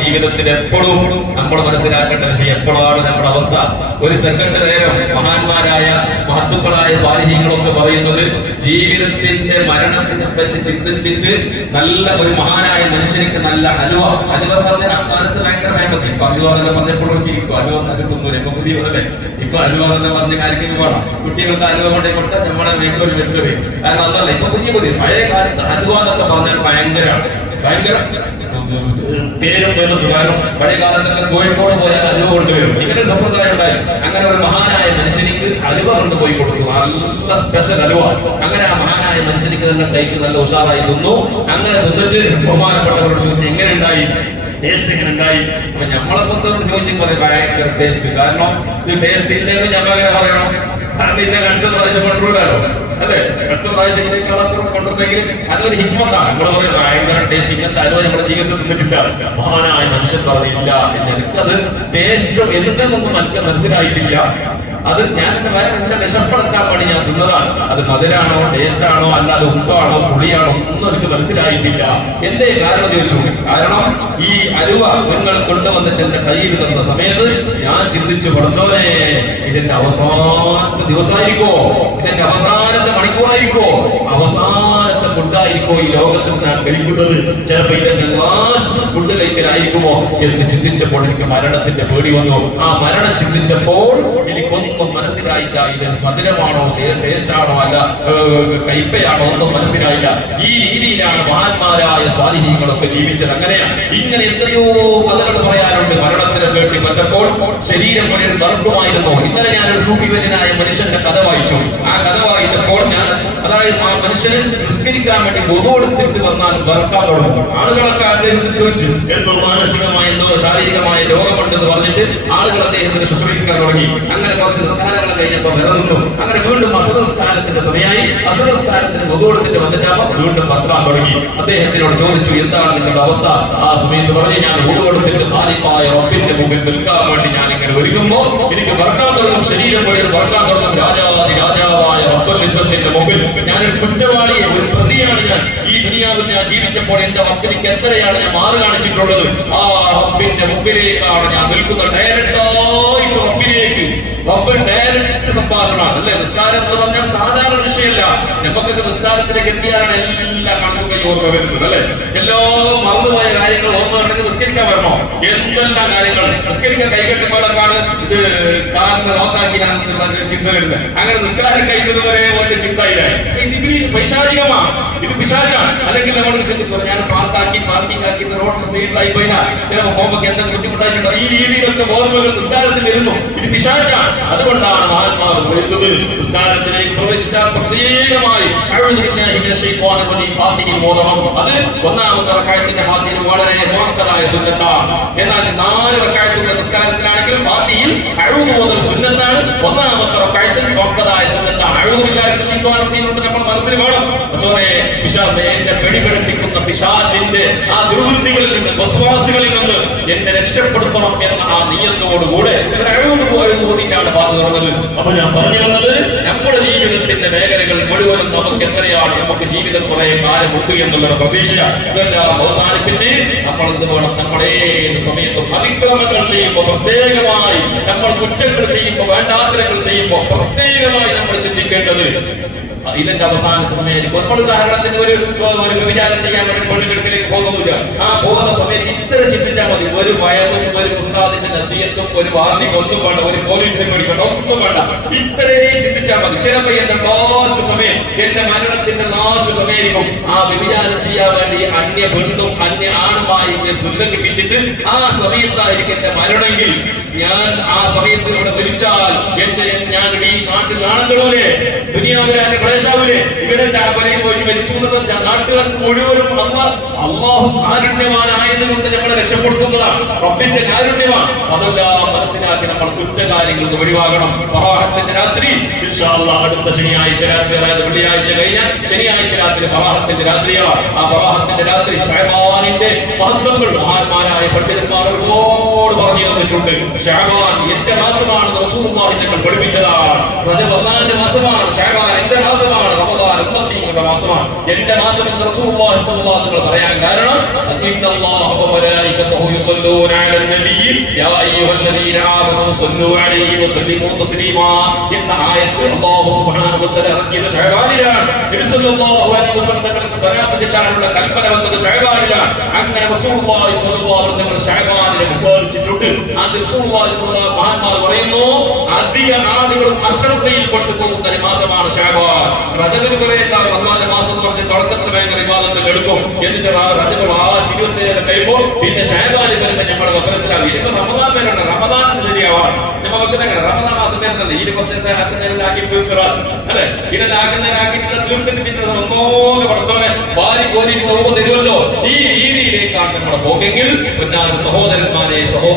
ജീവിതത്തിൽ എപ്പോഴും നമ്മൾ മനസ്സിലാക്കേണ്ട വിഷയം എപ്പോഴാണ് നമ്മുടെ അവസ്ഥ. ഒരു സെക്കൻഡ് നേരം മഹാന്മാരായ മഹത്തുക്കളായ സ്വാലിഹീങ്ങളൊക്കെ പറയുന്നത് ജീവിതത്തിന്റെ മരണത്തിനെ പറ്റി ചിന്തിച്ചിട്ട് നല്ല ഒരു മഹാനായ മനുഷ്യനിക്ക് നല്ല ഹലുവ പറഞ്ഞാൽ അക്കാലത്ത് ഭയങ്കര ഫേമസ്. ഇപ്പൊ ഹലുവ തന്നെ പറഞ്ഞപ്പോൾ ചിരിക്കും, ഹലുവ തിന്നൂല. ഇപ്പൊ പുതിയ അല്ലേ, ഇപ്പൊ ഹലുവ തന്നെ പറഞ്ഞ കാര്യത്തിന് വേണം കുട്ടികൾക്ക് ഹലുവ കൊണ്ടേ കൊടുത്താൽ നമ്മുടെ മേഖല വെച്ചത് കാരണം അതല്ല. ഇപ്പൊ പുതിയ പഴയ കാലത്ത് ഹലുവ എന്നൊക്കെ പറഞ്ഞാൽ ഭയങ്കര പേരും ഫേമസ്. കാരണം പഴയ കാലത്തൊക്കെ കോഴിക്കോട് പോയാൽ ഹലുവ കൊണ്ടുവരും. ഇങ്ങനെ ഒരു സമ്പ്രദായം ഉണ്ടായി. അങ്ങനെ ഒരു മഹാനായ മനുഷ്യനിക്ക് ഹലുവ കൊണ്ടുപോയി കൊടുത്തു, നല്ല സ്പെഷ്യൽ ഹലുവ. അങ്ങനെ ആ മഹാനായ മനുഷ്യനിക്ക് തന്നെ കഴിച്ച് നല്ല ഉഷാറായി തിന്നു. അങ്ങനെ തിന്നിട്ട് ബഹുമാനപ്പെട്ടവരോട് ചോദിച്ചു എങ്ങനെ ഉണ്ടായി, ടേസ്റ്റ് എങ്ങനെ ഉണ്ടായി. അപ്പൊ നമ്മളെ മൊത്തത്തോട് ചോദിച്ചു പറയും ഭയങ്കര ടേസ്റ്റ്. കാരണം ഇത് ടേസ്റ്റ് ഇല്ലെങ്കിൽ ഞമ്മ അങ്ങനെ പറയണം, കാരണം ഇല്ല അടുത്ത പ്രാവശ്യം കൊണ്ടുവരാലോ അല്ലെ. അടുത്ത പ്രാവശ്യം ഇതിനേക്കാളപ്പുറം കൊണ്ടുവന്നെങ്കിൽ അതൊരു ഹിക്മത്താണ്. നമ്മൾ പറയും ഭയങ്കര ടേസ്റ്റ്, ഇങ്ങനത്തെ അനുഭവം നമ്മുടെ ജീവിതത്തിൽ നിന്നിട്ടില്ല. മഹാനായ മനുഷ്യൻ പറഞ്ഞില്ല, എനിക്കത് ടേസ്റ്റ് എന്തെന്നൊന്നും എനിക്ക് മനസ്സിലായിട്ടില്ല. അത് ഞാൻ എന്റെ എന്റെ വിശപ്പെടുക്കാൻ വേണ്ടി ഞാൻ തിന്നതാണ്. അത് മധുരാണോ ടേസ്റ്റാണോ അല്ലാതെ ഉപ്പാണോ പുളിയാണോ ഒന്നും എനിക്ക് മനസ്സിലായിട്ടില്ല. എന്തേ കാരണം ചോദിച്ചു. കാരണം ഈ അലുവ നിങ്ങൾ കൊണ്ടുവന്നിട്ട് എന്റെ കയ്യിൽ തന്ന സമയത്ത് ഞാൻ ചിന്തിച്ചു, പഠിച്ചോനെ ഇതിന്റെ അവസാനത്തെ ദിവസമായിരിക്കോ, ഇതിന്റെ അവസാനത്തെ മണിക്കൂറായിരിക്കോ, അവസാനത്തെ ഫുഡായിരിക്കോ ഈ ലോകത്തിൽ ഞാൻ കഴിക്കുന്നത്, ചിലപ്പോ ഇതിന്റെ ലാസ്റ്റ് ഫുഡ് കഴിക്കലായിരിക്കുമോ എന്ന് ചിന്തിച്ചപ്പോൾ എനിക്ക് മരണത്തിന്റെ പേടി വന്നു. ആ മരണം ചിന്തിച്ചപ്പോൾ എനിക്കൊന്നും മനസ്സിലായില്ല. ഇത് മധുരമാണോ ടേസ്റ്റാണോ അല്ല കയ്പയാണോ ഒന്നും മനസ്സിലായില്ല. ഈ രീതിയിലാണ് മഹാന്മാരായ സ്വാലിഹീങ്ങളൊക്കെ ജീവിച്ചത്. അങ്ങനെയാണ്. ഇങ്ങനെ എത്രയോ കഥകൾ പറയാനുണ്ട്. മരണത്തിന് വേണ്ടി പറ്റപ്പോൾ ശരീരം മുഴുവൻ വറുക്കുമായിരുന്നു. ഇന്നലെ ഞാനൊരു സൂഫിവര്യനായ മനുഷ്യന്റെ കഥ വായിച്ചു. ആ കഥ വായിച്ചപ്പോൾ ഞാൻ അതായത് ആ മനുഷ്യന് നിസ്കരിക്കാൻ വേണ്ടി ബോധമെടുത്തിട്ട് വന്നാൽ വറക്കാൻ തുടങ്ങും. ആളുകളൊക്കെ അദ്ദേഹത്തിന് ചോദിച്ചു എന്തോ മാനസികമായ എന്തോ ശാരീരികമായ രോഗമുണ്ടെന്ന് പറഞ്ഞിട്ട് ആളുകൾ അദ്ദേഹത്തിന് ശുശ്രൂഷിക്കാൻ തുടങ്ങി. അങ്ങനെ കുറച്ച് നിസ്കാരങ്ങൾ കഴിഞ്ഞപ്പോൾ നിലനിന്നു. അങ്ങനെ വീണ്ടും അസർ നിസ്കാരത്തിന്റെ സമയമായി. അസർ നിസ്കാരത്തിന് ബോധമെടുത്തിട്ട് വന്നിട്ടാകുമ്പോൾ വീണ്ടും വറക്കാൻ തുടങ്ങി. അദ്ദേഹത്തിനോട് ചോദിച്ചു എന്താണ് നിങ്ങളുടെ അവസ്ഥ. ആ സമയത്ത് പറഞ്ഞു ഞാൻ ബോധമെടുത്തിട്ട് ഖാലിഖായ റബ്ബിന്റെ മുമ്പിൽ നിൽക്കാൻ വേണ്ടി ഞാൻ ഇങ്ങനെ ഒരുങ്ങുമ്പോൾ എനിക്ക് വറക്കാൻ തുടങ്ങും, ശരീരം മുഴുവൻ വറക്കാൻ തുടങ്ങും. രാജാവായ റബ്ബുൽ ഇസ്സത്തിന്റെ മുമ്പിൽ ഞാനൊരു കുറ്റവാളിയെ, ഒരു പ്രതിയാണ് ഞാൻ. ഈ ദുനിയാവിൽ ഞാൻ ജീവിച്ചപ്പോൾ എന്റെ റബ്ബിലേക്ക് എത്രയാണ് ഞാൻ മാറി കാണിച്ചിട്ടുള്ളത്. ആ റബ്ബിന്റെ മുമ്പിലേക്കാണ് ഞാൻ നിൽക്കുന്നത്. ഡയറക്റ്റായിട്ട് റബ്ബിലേക്ക്, റബ്ബ് ഡയറക്റ്റ് സംഭാഷണമാണ് അല്ലെ. നിസ്കാരം എന്ന് പറഞ്ഞാൽ സാധാരണ വിഷയമല്ല. നമുക്കൊക്കെ നിസ്കാരത്തിലേക്ക് എത്തിയാലാണ് എല്ലാ കണക്കുകൾ ഓർമ്മ വരുന്നത് അല്ലെ. എല്ലാ മറന്നുപോയ കാര്യങ്ങൾ ഓർമ്മ ഉണ്ടെങ്കിൽ നിസ്കരിക്കാൻ വരണോ, എന്തെല്ലാം കാര്യങ്ങൾ നിസ്കരിക്കാൻ കൈകെട്ടുമ്പോഴൊക്കെയാണ് ഇത് കാറിന് ലോക്കാക്കി ചിന്ത വരുന്നത്. അങ്ങനെ നിസ്കാരം കഴിയുന്നത് വരെ ഒരു ചിന്തയിലായി. ഇതിന് പൈശാചികമാണ്, ഇത് പിശാചാണ്. അല്ലെങ്കിൽ നമ്മൾ ചിന്തിക്കും ഞാൻ പാർക്കിംഗ് ആക്കി റോഡിന് സൈഡിലായി പോയിനാൽ ചിലപ്പോൾ പോകുമ്പോൾ എന്തെങ്കിലും ബുദ്ധിമുട്ടായിട്ടുണ്ടോ. ഈ രീതിയിലൊക്കെ ഓർമ്മകൾ നിസ്കാരത്തിൽ വരുന്നു. ഇത് പിശാചാണ്. അതുകൊണ്ടാണ് മഹാന്മാർ പറയുന്നത് നിസ്കാരത്തിലേക്ക് പ്രവേശിച്ചാൽ പ്രത്യേകമായി ഓതണം. അത് ഒന്നാമത്തെ റക്അത്തിന്റെ ഫാത്തിഹയിൽ വളരെ മുഅക്കദായ സുന്നത്താണ്. എന്നാൽ 4 റക്അത്തുള്ള നിസ്കാരത്തിലാണെങ്കിലും ഫാത്തിഹയിൽ അഊദു ഓതൽ സുന്നത്താണ്. ഒന്നാമത്തെ റക്അത്തിൽ മുഅക്കദായ സുന്നത്താണ്. അഊദു ബില്ലാഹി മിനശ് ശൈത്വാനിർ റജീം നമ്മൾ മനസ്സിൽ വേണം. എന്നെ വെടിപെടുപ്പിക്കുന്ന പിശാചിന്റെ ആ ദുർവൃത്തികളിൽ നിന്ന്, വസ്വാസികളിൽ നിന്ന് എന്നെ രക്ഷപ്പെടുത്തണം എന്ന ആ നിയത്തോടുകൂടെ ഓടിയിട്ടാണ് പറഞ്ഞു തുറന്നത്. അപ്പൊ ഞാൻ പറഞ്ഞു വന്നത് നമ്മുടെ ജീവിതത്തിന്റെ മേഖലകൾ മുഴുവനും നമുക്ക് എത്രയാണ്, നമുക്ക് ജീവിതം കുറെ കാലം ഉണ്ട് എന്നുള്ള പ്രതീക്ഷ ഇതെല്ലാം അവസാനിപ്പിച്ച് നമ്മൾ എന്ത് വേണം, നമ്മളേത് സമയത്തും അതിക്രമങ്ങൾ ചെയ്യുമ്പോൾ പ്രത്യേകമായി, നമ്മൾ കുറ്റങ്ങൾ ചെയ്യുമ്പോൾ, വേണ്ടാത്തരങ്ങൾ ചെയ്യുമ്പോൾ പ്രത്യേകമായി നമ്മൾ ചിന്തിക്കേണ്ടത് ഇതിന്റെ അവസാനത്തെ സമയമായിരിക്കും. നമ്മൾ ഉദാഹരണത്തിന് ഒരു വിചാരം ചെയ്യാൻ വേണ്ടി പെണ്ണിനെടുക്കലേക്ക് പോകുന്നില്ല. ആ പോകുന്ന സമയത്ത് ഇത്ര ചിന്തിച്ചാൽ മതി. ഒരു വയതും ഒരു ഉസ്താദിന്റെ നസീഹത്തും ഒരു വാർഡിംഗ് ഒന്നും വേണ്ട, ഒരു പോലീസിനെ പേടിക്കേണ്ട ഒന്നും വേണ്ട. ഇത്രേ ചിന്തിച്ചാൽ മതി. ചിലപ്പോ എന്റെ ലാസ്റ്റ് സമയം, എന്റെ മരണത്തിന്റെ ലാസ്റ്റ് സമയമായിരിക്കും. ആ വ്യഭിചാരം ചെയ്യാൻ വേണ്ടി അന്യ പെണ്ണും അന്യ ആണുമായി സുല്ലംഘിപ്പിച്ചിട്ട് ആ സമയത്തായിരിക്കും എന്റെ മരണമെങ്കിൽ ഞാൻ ആ സമയത്ത് ഇവിടെ മരിച്ചാൽ ഞാൻ ഈ നാട്ടിൽ നാണങ്ങളൂലെ ദുനിയാവിലെ ക്ലേശാവിലെ ഇവരെന്റെ ആ പലയിൽ പോയിട്ട് മരിച്ചു നാട്ടുകാർക്ക് മുഴുവനും അള്ളാഹു കാരുണ്യവാനായത് കൊണ്ട് നമ്മളെ രക്ഷപ്പെടുത്തുന്നതാണ്. റബ്ബിന്റെ കാരുണ്യമാണ്. അതെല്ലാം മനസ്സിലാക്കി നമ്മൾ കുറ്റകാര്യങ്ങളിൽ നിന്ന് ഒഴിവാകണം. ബറാഅത്തിന്റെ രാത്രി ഇൻഷാ അല്ലാഹ് അടുത്ത ശനിയാഴ്ച രാത്രി, അതായത് വെള്ളിയാഴ്ച കഴിഞ്ഞാൽ ശനിയാഴ്ച രാത്രി ബറാഅത്തിന്റെ രാത്രിയാണ്. ആ ബറാഅത്തിന്റെ രാത്രി ശഅബാനിന്റെ മഹത്വങ്ങൾ മഹാന്മാരായ പണ്ഡിതന്മാർ ഒരുപാട് പറഞ്ഞു തന്നിട്ടുണ്ട്. ശഅബാൻ എന്റെ മാസമാണ്, റസൂലുള്ളാഹി ഞങ്ങൾ പഠിപ്പിച്ചതാണ്. റജബ് അല്ലാഹുവിന്റെ മാസമാണ്, ശഅബാൻ എന്റെ മാസമാണ്, റമദാൻ ഉമ്മത്തിന്റെ മാസമാണ്, എന്റെ മാസം എന്ന് റസൂലുള്ളാഹി സ്വല്ലല്ലാഹു അലൈഹി വസല്ലം പറയാൻ കാരണം ഇന്നല്ലാഹ വ മലായികതുഹു യുസല്ലൂന അലൻ നബി യാ അയ്യുഹല്ലദീന ആമനൂ സല്ലു അലൈഹി വസല്ലിമു തസ്ലീമാ എന്ന ആയത്ത് അല്ലാഹു സുബ്ഹാനഹു വ തആല ഇറക്കിയത് ശഅബാനിലാണ്. നബി സല്ലല്ലാഹു അലൈഹി വസല്ലം തങ്ങൾക്ക് സ്വലാത്ത് ചൊല്ലാനുള്ള കൽപ്പന വന്നത് ശഅബാനിലാണ്. അങ്ങനെ റസൂലുള്ളാഹി സ്വല്ലല്ലാഹു അലൈഹി വസല്ലം ശഅബാനിനെ ബഹുമാനിച്ചിട്ടുണ്ട്. അത് റസൂലുള്ളാഹി സ്വല്ലല്ലാഹു മഹാന്മാർ പറയുന്നു അധിക ആളുകളും അശ്രദ്ധയിൽപ്പെട്ടു പോകുന്ന ഒരു മാസമാണ് ശഅബാൻ. റജബിന് പറയേണ്ട അല്ലാഹുവിന്റെ മാസം എന്ന് പറഞ്ഞ് തുടക്കത്തിൽ ഭയങ്കര ഇബാദത്തിൽ എടുക്കും, എന്നിട്ട് റജബ് ലാസ്റ്റ് 27 കഴിയുമ്പോൾ പിന്നെ ശഅബാൻ വരുമ്പോൾ നമ്മുടെ ഗഫലത്തിലാകും. ഇനിയിപ്പോ റമദാൻ വരണം, റമദാൻ ശരിയാവാൻ നമ്മൾ വെക്കുന്ന റമദാൻ മാസം വരുന്നത് ഇതിന് കുറച്ച് ആക്കുന്നതിനാക്കി തീർത്തറാ അല്ലെ, ഇതിനാക്കുന്നതിനാക്കിയിട്ടുള്ള തീർത്തിട്ട് പിന്നെ ഒന്നോലെ പഠിച്ചോനെ വാരി കോരിട്ട് തോപ തരുമല്ലോ. ഈ രീതിയിലേക്കാണ് നമ്മുടെ പോകെങ്കിൽ സഹോദരന്മാരെ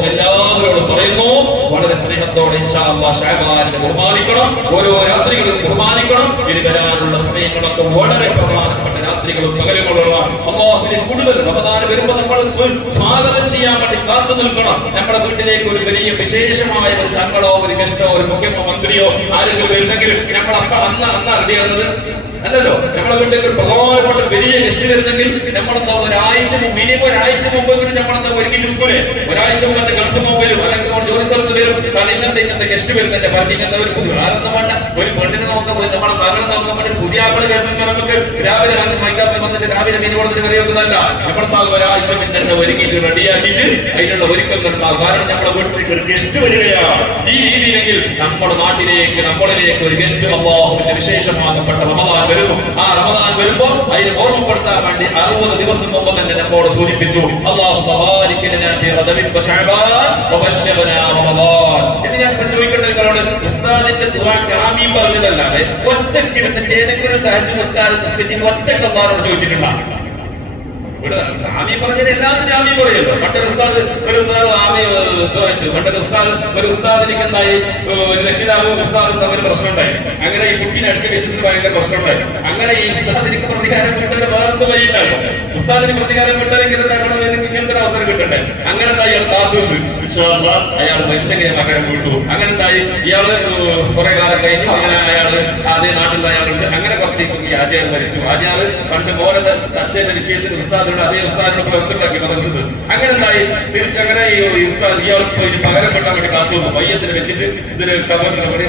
എല്ലാവരോടും പറയുന്നു വളരെ സ്നേഹത്തോടെ ഇൻഷാ അല്ലാഹ് ശഅബാനിനെ ബഹുമാനിക്കണം, ഓരോ രാത്രികളും ബഹുമാനിക്കണം. ഇനി വരാനുള്ള സമയങ്ങളൊക്കെ വളരെ പ്രധാനപ്പെട്ട രാത്രികളും പകലുകളുമാണ്. അല്ലാഹുവിനെ കൂടുതൽ റമദാൻ വരുമ്പോൾ നമ്മൾ സ്വാഗതം ചെയ്യാൻ വേണ്ടി കാത്തു നിൽക്കണം. നമ്മുടെ വീട്ടിലേക്ക് ഒരു വലിയ വിശേഷമായ ഒരു തങ്ങളോ ഒരു ഗസ്റ്റോ ഒരു മുഖ്യമന്ത്രിയോ ആരെങ്കിലും വരുന്നെങ്കിൽ നമ്മൾ അന്ന് റെഡിയാകുന്നത് അല്ലല്ലോ. നമ്മുടെ വീട്ടിലേക്ക് ഒരു പ്രധാനപ്പെട്ട വലിയ ഗസ്റ്റ് വരുന്നെങ്കിൽ നമ്മളെന്താ ഒരാഴ്ച മിനിമം ഒരാഴ്ച മുമ്പെങ്കിലും നമ്മളെന്താ ഒരുങ്ങിട്ട് നിൽക്കൂലേ. ഒരാഴ്ച മുമ്പ് ഗൾഫ് വരും അല്ലെങ്കിൽ ജോലി സ്ഥലത്ത് വരും. കാരണം ഇങ്ങനത്തെ ഗസ്റ്റ് വരുന്നുണ്ട് പറഞ്ഞ് ഇങ്ങനത്തെ ഒരു പുതിയ ആരെന്താ വേണ്ട ഒരു പെണ്ണിനെ നോക്കാൻ പോയി നമ്മളെ മകളെ നോക്കാൻ വേണ്ടി പുതിയ ആക്കള് വരുന്നെങ്കിൽ നമുക്ക് രാവിലെ മൈക്കാപ്പിൽ വന്നിട്ട് രാവിലെ മീൻ കൊടുത്തിട്ട് കറി വെക്കുന്നല്ല. നമ്മളെന്താകും ഒരാഴ്ച മുന്നേ ഒരുങ്ങിയിട്ട് റെഡിയാക്കിയിട്ട് അതിനുള്ള ഒരുക്കങ്ങളുണ്ടാകും. കാരണം നമ്മുടെ വീട്ടിലേക്ക് ഒരു ഗസ്റ്റ് വരികയാണ്. ഈ രീതിയിലെങ്കിൽ നമ്മുടെ നാട്ടിലേക്ക് നമ്മളിലേക്ക് ഒരു ഗസ്റ്റ് അല്ലാഹുവിന്റെ വിശേഷമാകപ്പെട്ട റമദാൻ വരുന്നു. ആ റമദാൻ വരുമ്പോൾ അതിനെ ഓർമ്മപ്പെടുത്താൻ വേണ്ടി 60 ദിവസം മുമ്പ് തന്നെ നമ്മോട് സൂചിപ്പിച്ചു അല്ലാഹു ബബാരിക് ലനാ ഫീ റജബിൻ വ ശഅബാൻ വ ബല്ലഗനാ റമദാൻ. ഇത് ഞാൻ ചോദിക്കട്ടെ നിങ്ങളോട്, ഉസ്താദിന്റെ ദുആക്ക് ആമീൻ പറഞ്ഞതല്ലാതെ ഒറ്റയ്ക്കിരുന്നിട്ട് ഏതെങ്കിലും തഹജ്ജുദ് നിസ്കാരം നിസ്കരിച്ച് ഒറ്റയ്ക്ക് അല്ലാഹുവോട് ചോദിച്ചിട്ടുണ്ടോ? ഇവിടെ ആമീൻ പറഞ്ഞത് എല്ലാത്തിനും ആമീൻ പറയല്ലോ. മറ്റൊരു ഉസ്താദ് ആമീൻ ചോദിച്ചു. മറ്റൊരു ഉസ്താദിനിക്ക് എന്തായി ഒരു രക്ഷിതാവും ഉസ്താദും തമ്മിൽ പ്രശ്നം ഉണ്ടായി. അങ്ങനെ ഈ കുട്ടിനെ അടിച്ച വിഷയത്തിൽ ഭയങ്കര പ്രശ്നം ഉണ്ടായി. അങ്ങനെ ഈ ഉസ്താദിനിക്ക് പ്രതികാരം കിട്ടുന്ന വേറെന്ത് വഴിയില്ലല്ലോ. ഉസ്താദിന് പ്രതികാരം കിട്ടണമെങ്കിൽ എന്താക്കണമെങ്കിൽ ഇങ്ങനത്തെ ഒരു അവസരം കിട്ടണ്ടേ. അങ്ങനെ എന്തായി അയാൾ കാത്തുണ്ട് അയാൾ മരിച്ചെങ്ങനെ പകരം വിട്ടു. അങ്ങനെ എന്തായി ഇയാള് കുറെ കാലം കഴിഞ്ഞ് അങ്ങനെ അയാള് അതേ നാട്ടിൽ അയാളുണ്ട്. അങ്ങനെ കുറച്ച് ഈ ആചാർ മരിച്ചു. ആചാർ പണ്ട് മോനെ തച്ചതിന്റെ വിഷയത്തിൽ ഉസ്താദ് അതേ ഉസ്താദിനൊക്കെ ബന്ധുണ്ടാക്കി മനസ്സിൽ. അങ്ങനെ എന്തായി തിരിച്ചങ്ങനെ ഈ ഉസ്താദ് ഇയാൾക്ക് ഇനി പകരം പെട്ടാൻ വേണ്ടി കാത്തുന്നു. മയ്യത്തിന് വെച്ചിട്ട് ഇതിന് കബറിന്റെ പേര്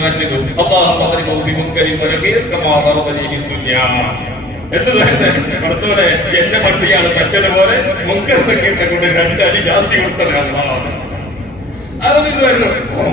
വായിച്ചു എന്ത് തന്നെ പഠിച്ചോനെ എന്റെ പണ്ടിയാണ് തച്ചത് പോലെ മുൻകരുതൊക്കെ കൊണ്ട് 2 അടി ജാസ്തി കൊടുത്തത് അല്ലാഹ്. അറിവിൽ വരുന്നു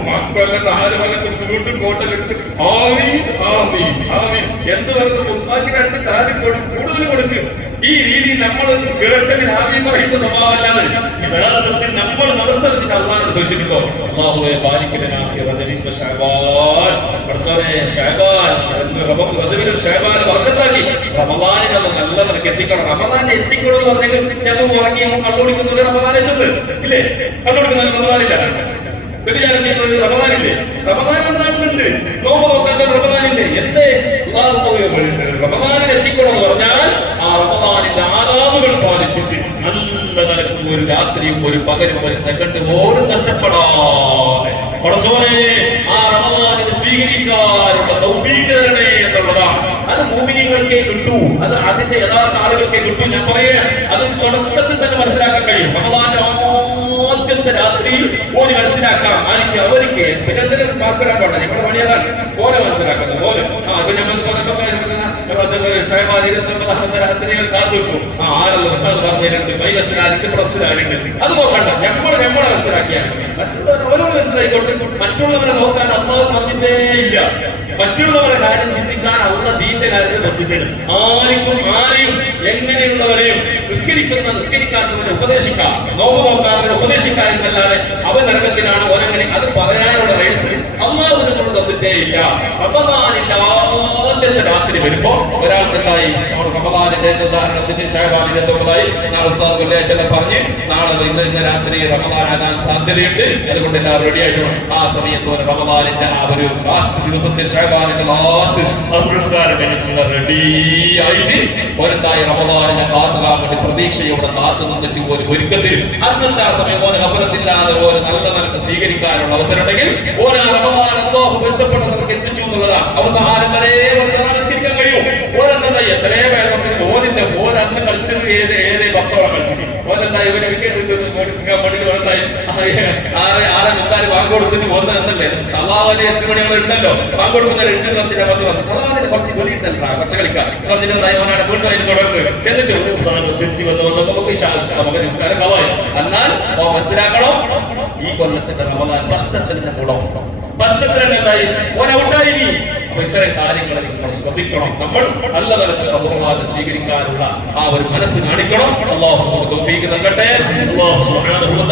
മക്കളെ 4 കൊല്ലം കുറിച്ച് വീട്ടിൽ കോട്ടലിട്ട് ആമീൻ ആമീൻ ആമീൻ എന്ത് പറയുന്നു മുൻപാക്കി 2 താരി കൂടുതൽ കൊടുക്കും. ഈ രീതിയിൽ നമ്മൾ കേട്ടതിന് ആദ്യം പറയുന്ന സ്വഭാവമല്ലാതെ യഥാർത്ഥത്തിൽ നമ്മൾ മനസ്സറിഞ്ഞിട്ട് അല്ലാഹുവിനെ ചോദിച്ചിട്ടുണ്ടോ അല്ലാഹുവേ ബാരിക് ലനാ ഫീ റജബിൻ വ ശഅബാൻ. പഠിച്ചോനെ ശഅബാൻ റജബിനും ശഅബാനും ബർക്കത്താക്കി റമദാനിനെ നല്ല നിലക്ക് എത്തിക്കണം. റമദാനെ എത്തിക്കണം എന്ന് പറഞ്ഞെങ്കിൽ ഞങ്ങൾ ഉറങ്ങി കള്ളുടിക്കുന്നവരെ റമദാൻ എത്തുന്നത് ഇല്ലേ? കള്ളുടിക്കുന്നവർ റമദാനില്ല, വ്യഭിചാരം ചെയ്യുന്നത് റമദാനില്ലേ? റമദാൻ നാട്ടിലുണ്ട്. നോമ്പ് നോക്കാത്ത റമദാനില്ലേ? എന്തേ റമദാനിൽ എത്തിക്കണം എന്ന് പറഞ്ഞാൽ ആ റമദാനിന്റെ ആരാമുകൾ പാലിച്ചിട്ട് നല്ല നിലക്ക് ഒരു രാത്രിയും ഒരു പകലും ഒരു സെക്കൻഡ് പോലും നഷ്ടപ്പെടാതെ പടച്ചോനെ ആ റമദാനിനെ സ്വീകരിക്കാനുള്ള തൗഫീഖ് തരണേ എന്നുള്ളതാണ്. അത് മുഅ്മിനീങ്ങൾക്കേ കിട്ടൂ, അത് അതിന്റെ യഥാർത്ഥ ആളുകൾക്കേ കിട്ടൂ. ഞാൻ പറയാ അത് തുടക്കത്തിൽ തന്നെ മനസ്സിലാക്കാൻ കഴിയും. റമദാന്റെ ആദ്യത്തെ രാത്രിയിൽ ഓന് മനസ്സിലാക്കാം ആർക്ക് അവർക്ക് പിന്നെ എന്തെങ്കിലും മാർക്കിടാൻ പാടില്ല. ഞങ്ങളുടെ പണി അതാണ് പോലെ മനസ്സിലാക്കുന്നത് പോലെ. കാത്തുവെക്കും. ആരല്ല ഉസ്താദ് പറഞ്ഞിട്ടുണ്ട് മൈനസിലാരുണ്ട് പ്ലസിലാരുണ്ട് അത് നോക്കണ്ട. നമ്മളെ മനസ്സിലാക്കിയാൽ മറ്റുള്ളവരെ അവരോട് മനസ്സിലായിക്കോട്ടെ. മറ്റുള്ളവരെ നോക്കാൻ അല്ലാഹു പറഞ്ഞിട്ടേ ഇല്ല. മറ്റുള്ളവരെ കാര്യം ചിന്തിക്കാൻ അല്ലാഹു ദീന്റെ കാര്യത്തിൽ ബന്ധിട്ടുണ്ട്. ആർക്കും ആരെയും എങ്ങനെയുള്ളവരെയും നിസ്കരിക്കാത്തവനെ ഉപദേശിക്കാം, നോമ്പ് നോക്കാത്തവനെ ഉപദേശിക്കാം എന്നല്ലാതെ അവൻ നരകത്തിലാണ് ഓനങ്ങനെ അത് പറയാനുള്ള റൈറ്റ്സ് അല്ലാഹുവിനെ കൊണ്ട് തന്നിട്ടേ ഇല്ല. റമദാനിന്റെ ആദ്യത്തെ രാത്രി വരുമ്പോ ഒരാൾക്ക് എന്തായി റമദാനിന്റെ ഉദാഹരണത്തിന് ശഅബാനിന്റെ 9 നാളെ ഉസ്താദ് വെള്ളിയാഴ്ച പറഞ്ഞ് നാളെ ഇന്ന് രാത്രി റമദാനാകാൻ സാധ്യതയുണ്ട്. അതുകൊണ്ട് എല്ലാവരും റെഡി ആയിട്ടുണ്ട്. ആ സമയത്ത് റമദാനിന്റെ ആ ഒരു ലാസ്റ്റ് ദിവസത്തിൽ ശഅബാനിന്റെ ലാസ്റ്റ് നമസ്കാരം കഴിഞ്ഞ് റെഡി ആയിട്ട് ഓരെന്തായി റമദാനിനെ കാത്തുകാൻ വേണ്ടി പ്രതീക്ഷയോടെ കാത്തു നിന്നിട്ട് ഒരു ഒരുക്കത്തിൽ അന്നത്തെ ആ സമയം ഓന് ഗഫലത്തില്ലാതെ ഓന് നല്ല നിലക്ക് സ്വീകരിക്കാനുള്ള അവസരം ഉണ്ടെങ്കിൽ ഓന് റമദാൻ അല്ലാഹു ബന്ധപ്പെട്ട നിലക്ക് എത്തിച്ചു എന്നുള്ളതാണ്. അവസാനം വരെ ഒരു നമസ്കരിക്കാൻ കഴിയും. ഓരെന്താ എത്രയോ വേഗത്തിന് ഓനിന്റെ ഓൻ അന്ന് കളിച്ചത് ഏത് പത്തോളം കളിച്ചിട്ട് ഓനെന്താ ഇവര് വിക്കറ്റ് മേടിപ്പിക്കാൻ വേണ്ടി ഓനെന്തായി 6:45 ബാങ്ക് കൊടുത്തിട്ട് പോകുന്നത് എന്നല്ലേ കലാവാലി 8 മണിയോടെ ഉണ്ടല്ലോ ബാങ്ക് കൊടുക്കുന്ന 2 കുറച്ചിട്ട് 10 പറഞ്ഞു കലാവാലിന് കുറച്ച് വെളിയുണ്ടല്ലോ കുറച്ച് കളിക്കാൻ പറഞ്ഞിട്ട് അവനാണ് വീണ്ടും അതിന് തുടർന്ന് എന്നിട്ട് ഒരു സാധനം തിരിച്ചു വന്നു നമുക്ക് നമുക്ക് നിസ്കാരം കളായി. എന്നാൽ മനസ്സിലാക്കണം ഈ കൊല്ലത്തിന്റെ റമദാൻ പ്രശ്നത്തിന്റെ കൂടെ പ്രശ്നത്തിന് എന്തായി ഓനെ ഔട്ടായി. അപ്പൊ ഇത്തരം കാര്യങ്ങളിൽ നമ്മൾ ശ്രദ്ധിക്കണം. നമ്മൾ നല്ല തരത്തിൽ റമദാൻ സ്വീകരിക്കാനുള്ള ആ ഒരു മനസ്സ് കാണിക്കണം. അല്ലാഹു നമുക്ക് തൗഫീഖ് നൽകട്ടെ. അല്ലാഹു സുബ്ഹാനഹു വ തആല